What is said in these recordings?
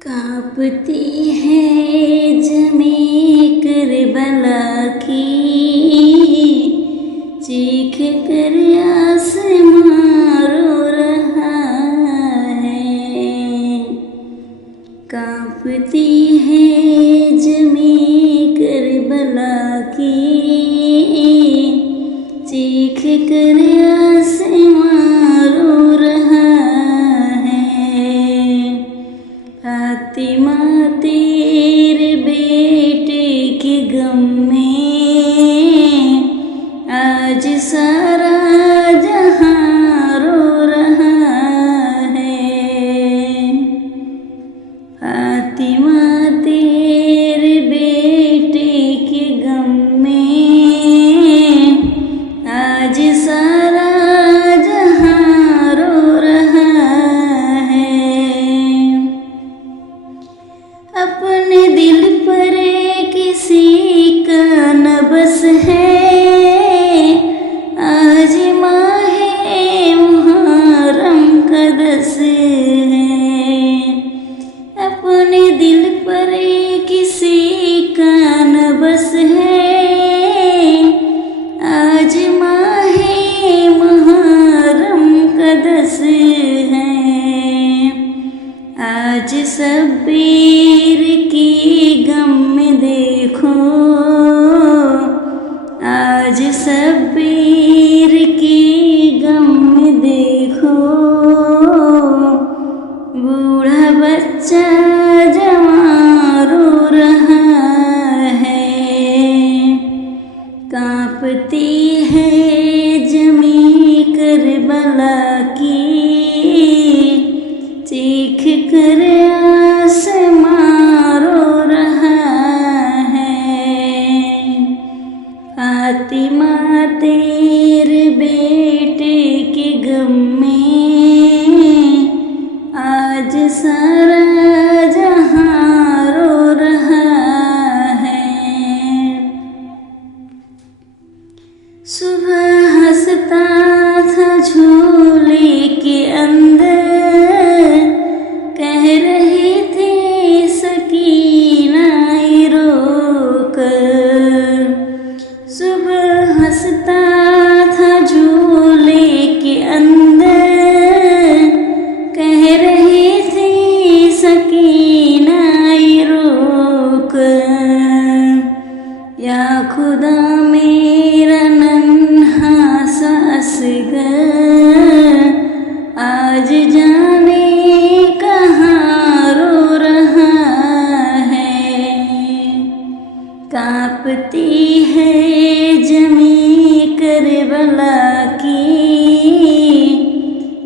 कांपती है ज़मीं करबला की, चीख कर आसमां रो रहा है। कांपती है ज़मीं करबला की, चीख कर आसमां रो रहा है। फातिमा तेरे बेटे के गम में आज सारा जहां रो रहा है। फातिमा तेरे बेटे के गम में आज सारा जहां रो रहा है। अपने दिल पर किसी का न बस है, आज माहे मुहर्रम का 10 है। अपने दिल पर किसी का न बस है, आज माहे मुहर्रम का 10 है। आज शब्बीर की गम में देखो, आज शब्बीर की गम में देखो, बूढ़ा बच्चा जवान रो रहा है। कांपती है ज़मीं करबला की, चीख कर आसमां रो रहा है। फातिमा तेरे बेटे के गम में आज सारा जहां रो रहा है। सुबह हंसता था झूले के अंदर, कह रहे थे सकीना रोकर। सुबह हंसता था झूले के अंदर, कह रहे थे सकीना रोकर। या खुदा मेरा नन्हा सा असगर, आज जाने कहाँ रो रहा है। कांपती है ज़मीं करबला की,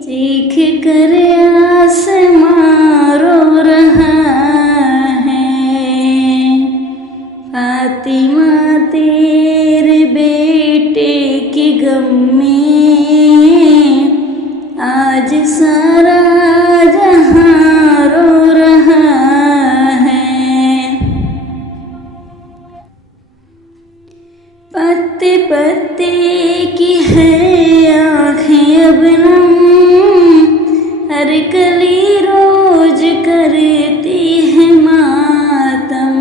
चीख कर आसमां रो रहा है। फातिमा तेरे बेटे के गम में आज सारा जहां रो रहा है। पत्ते पत्ते की है आँखें अब नम, हर कली रोज करती है मातम।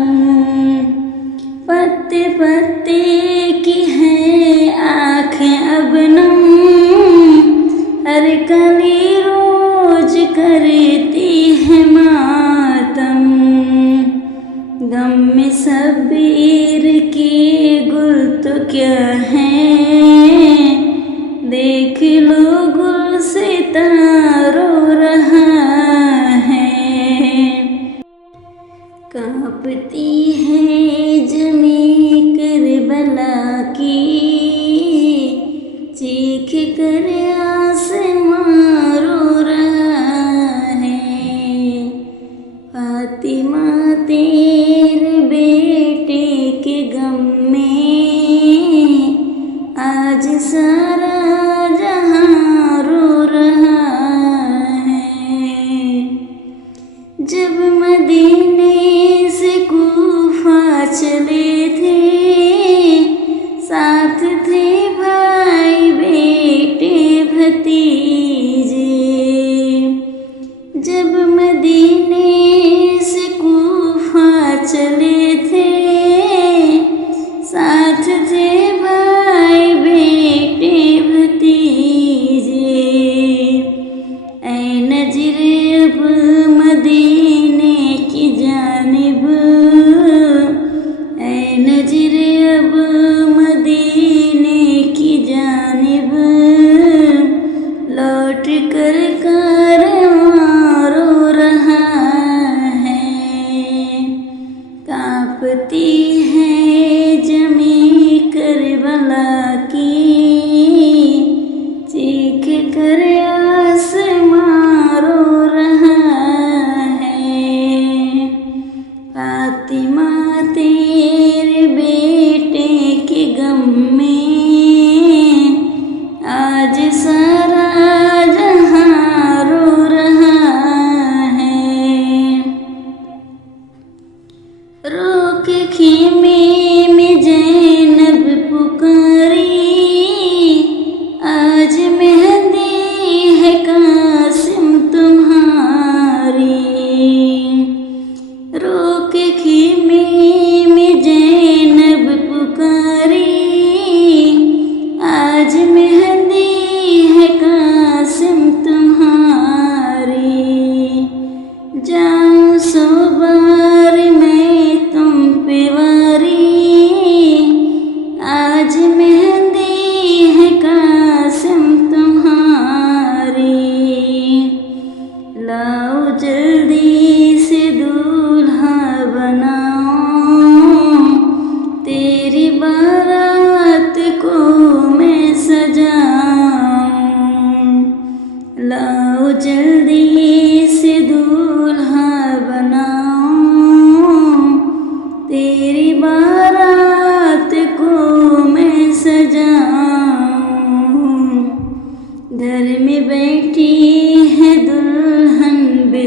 पत्ते पत्ते की है आँखें अब नम, हर कली रोज करती है मातम। गम में शब्बीर की गुल तो क्या है, देख लो गुलसिता रो रहा है। कांपती है ज़मीं करबला की, चीख कर आसमां रो रहा है। फातिमा तेरे बेटे के गम में आज सारा जहां रो रहा है। जब मदीने से कूफा चले थे, साथ थे भाई बेटे भतीजे। जब मदीने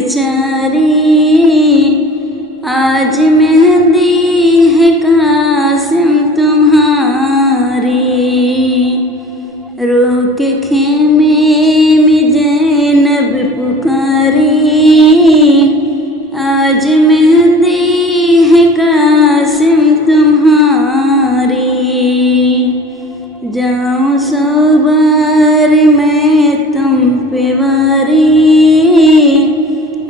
बेचारी, आज मेहंदी है कासिम तुम्हारी। रो के खेमे में ज़ैनब पुकारी, आज मेहंदी है कासिम तुम्हारी। जाऊं 100 बार मैं तुम पे वारी,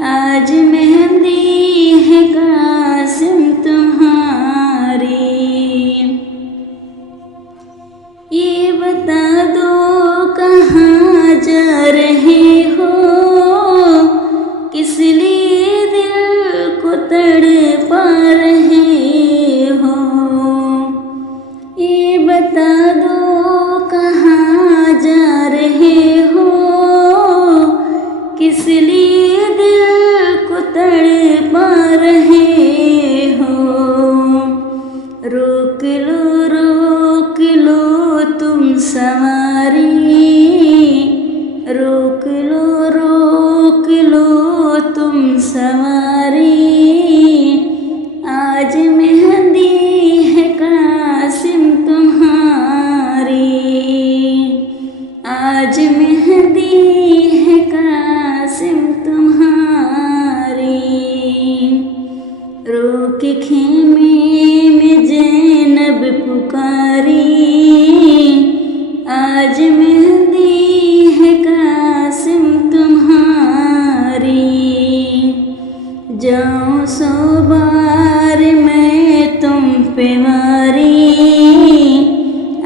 आज मेहंदी है कासिम तुम्हारी। ये बता दो कहाँ जा रहे हो, किस लिए दिल को तड़पा रहे हो। ये बता दो कहाँ जा रहे हो, किस लिए दिल को तड़पा रहे हो। रोक लो तुम सवारी, रोक लो तुम सवारी। आज मेहंदी है कासिम तुम्हारी, आज मेहंदी है कासिम तुम्हारी। रो के खेमे में ज़ैनब पुकारी, आज मेहंदी है कासिम तुम्हारी। जाऊं 100 बार मैं तुम पे वारी,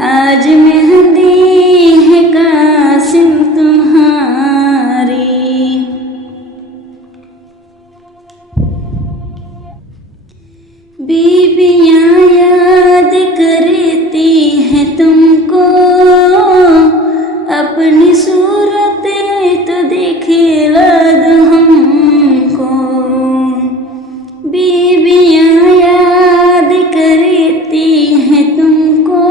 आज मेहंदी है कासिम तुम्हारी। बीबियाँ याद करती हैं तुमको, अपनी सूरतें तो दिखला दो हमको। बीबियाँ याद करती हैं तुमको,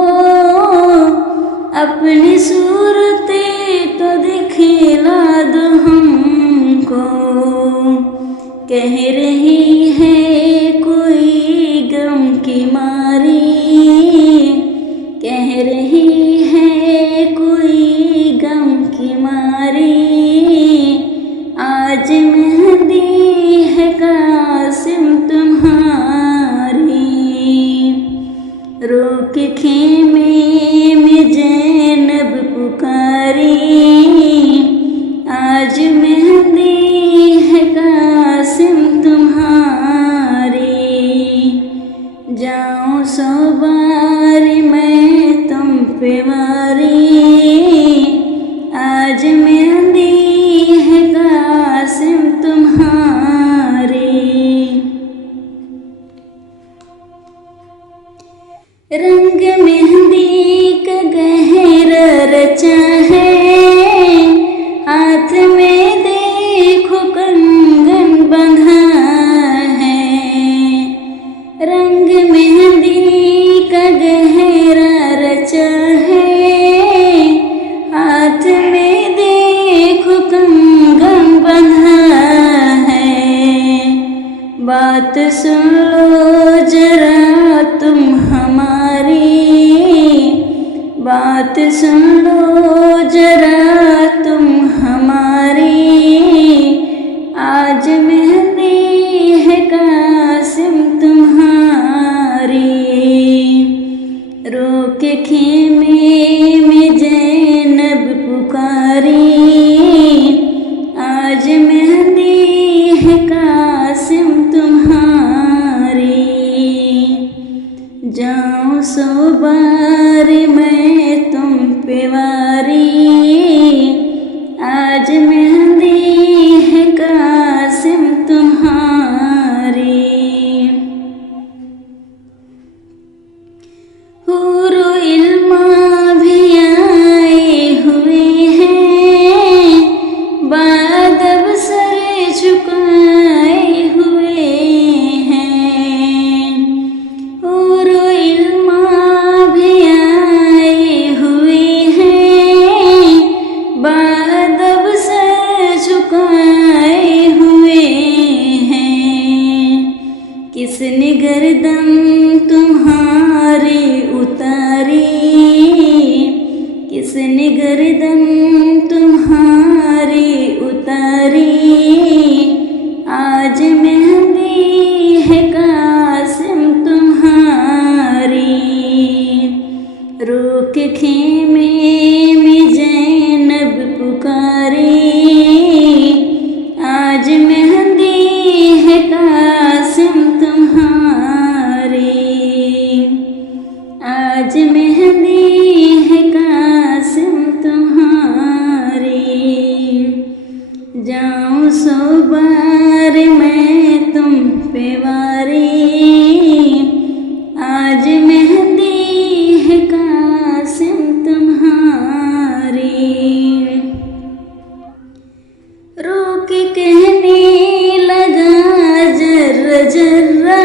अपनी सूरतें तो दिखला दो हमको। कह रही है कोई गम की मारी, कह रही है कोई गम की मारी। आज मेहंदी है कासिम तुम्हारी। रो के खेमे में ज़ैनब पुकारी, आज मेहंदी है कासिम तुम्हारी। जाऊं 100 बार मैं तुम पे वारी, आज मेहंदी है कासिम तुम्हारी। रंग मेहंदी का गहरा रचा है, हाथ में देखो कंगन बंधा है। रंग मेहंदी का गहरा रचा है, हाथ में देखो कंगन बंधा है। बात सुन लो जरा तुम हमारी, बात सुन लो जरा तुम हमारी। आज मेहंदी है कासिम तुम्हारी। रो के खेमे में ज़ैनब पुकारी, आज मेहंदी है कासिम तुम्हारी। जाऊं 100 बार मैं तुम पे वारी, आज मेहंदी है कासिम तुम्हारी। हुरो इल्मा भी आए हुए हैं, बादब सर झुकाए हुए हैं। हुरो इल्मा भी आए हुए हैं, किसने गर्दन तुम्हारी उतारी, किसने गर्दन तुम्हारी उतारी। आज मेहंदी है कासिम तुम्हारी, रोक खेमे में ज़ैनब पुकारी। आज मेहंदी है कासिम तुम्हारी, आज मेहंदी है कासिम तुम्हारी। जाऊं 100 बार मैं तुम पे वारी, आज मेहंदी है कासिम तुम्हारी। रोक कहने लगा जर्रा जर्रा,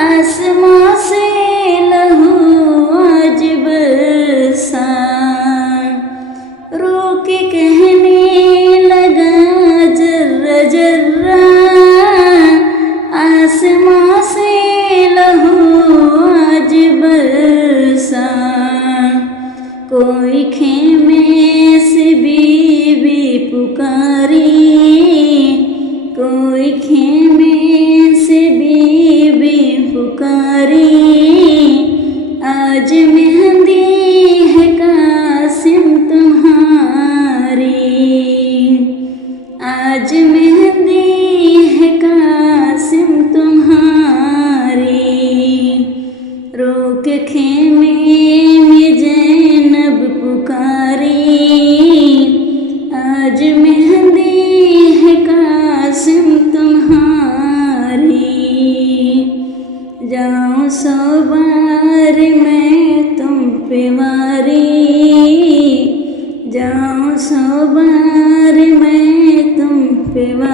आसमां से लहू आज बरसा। रोक कहने लगा जर्रा जर्रा, आसमां से लहू आज बरसा। कोई खेमे से बीबी पुकारी, कोई खेमे से बीबी पुकारी। आज मेहंदी है कासिम तुम्हारी, आज मेहंदी है कासिम तुम्हारी। रोक खेमे में ज़ैनब पुकारी, आज मेहंदी है कासिम तुम्हारी। जाऊं 100 बार मैं तुम पे वारी, जाऊं 100 बार मैं तुम पे वारी।